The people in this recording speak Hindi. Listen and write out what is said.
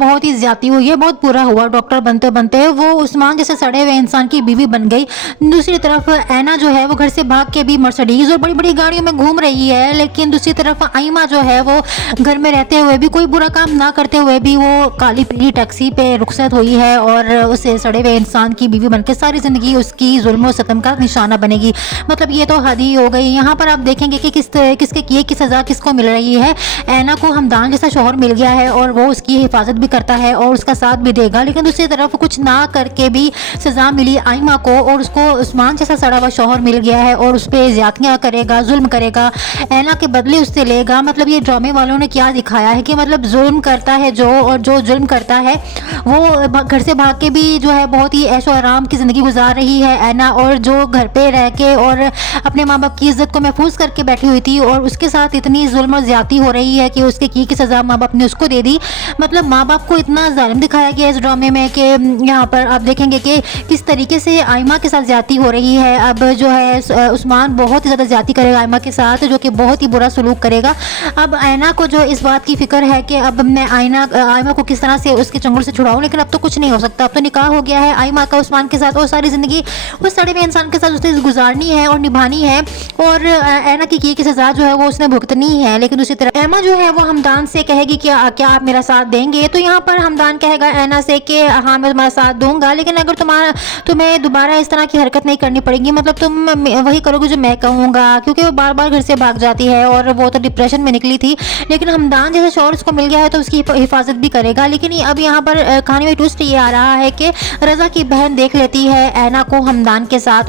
बहुत ही ज्यादती हुई है, बहुत बुरा हुआ। डॉक्टर बनते बनते वो उस्मान जैसे सड़े हुए इंसान की बीवी बन गई। दूसरी तरफ ऐना जो है वो घर से भाग के भी मर्सिडीज और बड़ी बड़ी गाड़ियों में घूम रही है, लेकिन दूसरी तरफ आइमा जो है वो घर में रहते हुए भी, कोई बुरा काम ना करते हुए भी, वो काली पीली टैक्सी पे रुखसत हुई है और उसे सड़े हुए इंसान की बीवी बनके सारी जिंदगी उसकी जुल्म और सितम का निशाना बनेगी। मतलब ये तो हद ही हो गई। यहाँ पर आप देखेंगे कि किसके किए की सजा किसको मिल रही है। ऐना को हमदान जैसा शौहर मिल गया है और वो उसकी हिफाजत भी करता है और उसका साथ भी देगा, लेकिन दूसरी तरफ कुछ ना करके भी सजा मिली आइमा को और उसको उस्मान जैसा सड़ा हुआ शौहर मिल गया है और उस पर ज्यादतियाँ करेगा, जुल्म करेगा, ऐना के बदले उससे लेगा। मतलब ये ड्रामे वालों ने क्या दिखाया है कि मतलब जुल्म करता है जो, और जो जुल्म करता है वो घर से भाग के भी जो है बहुत ही ऐशो आराम की ज़िंदगी गुजार रही है ऐना, और जो घर पे रह के और अपने माँ बाप की इज्जत को महफूज करके बैठी हुई थी और उसके साथ इतनी जुल्म और ज्यादती हो रही है कि उसके की सज़ा माँ बाप ने उसको दे दी। मतलब माँ बाप को इतना जालिम दिखाया गया इस ड्रामे में कि यहाँ पर आप देखेंगे कि किस तरीके से आइमा के साथ ज्यादती हो रही है। अब जो है उस्मान बहुत ही ज़्यादा ज्यादती करेगा आइमा के साथ, जो कि बहुत ही बुरा सलूक करेगा। अब ऐना को जो इस बात की फिक्र है कि अब मैं आइमा को किस तरह से उसके चंगुल से छुड़ाऊं, लेकिन अब तो कुछ नहीं हो सकता। अब तो निकाह हो गया है आइमा का उस्मान के साथ और सारी ज़िंदगी उस सड़े हुए इंसान के साथ उसे गुजारनी है और निभानी है, और ऐना की सजा जो है वो उसने भुगतनी है। लेकिन दूसरी तरफ ऐमा जो है वो हमदान से कहेगी कि क्या आप मेरा साथ देंगे, तो यहाँ पर हमदान कहेगा ऐना से कि हाँ मैं तुम्हारा साथ दूंगा, लेकिन अगर तुम्हें दोबारा इस तरह की हरकत नहीं करनी पड़ेगी, मतलब तुम वही करोगे जो मैं कहूँगा, क्योंकि वो बार बार घर से भाग जाती है और वो तो डिप्रेशन में निकली थी। लेकिन हमदान जैसे शौहर उसको मिल गया है तो उसकी हिफाजत भी करेगा। लेकिन अब यहाँ पर कहानी में ट्विस्ट ये आ रहा है कि रज़ा की बहन देख लेती है ऐना को हमदान के साथ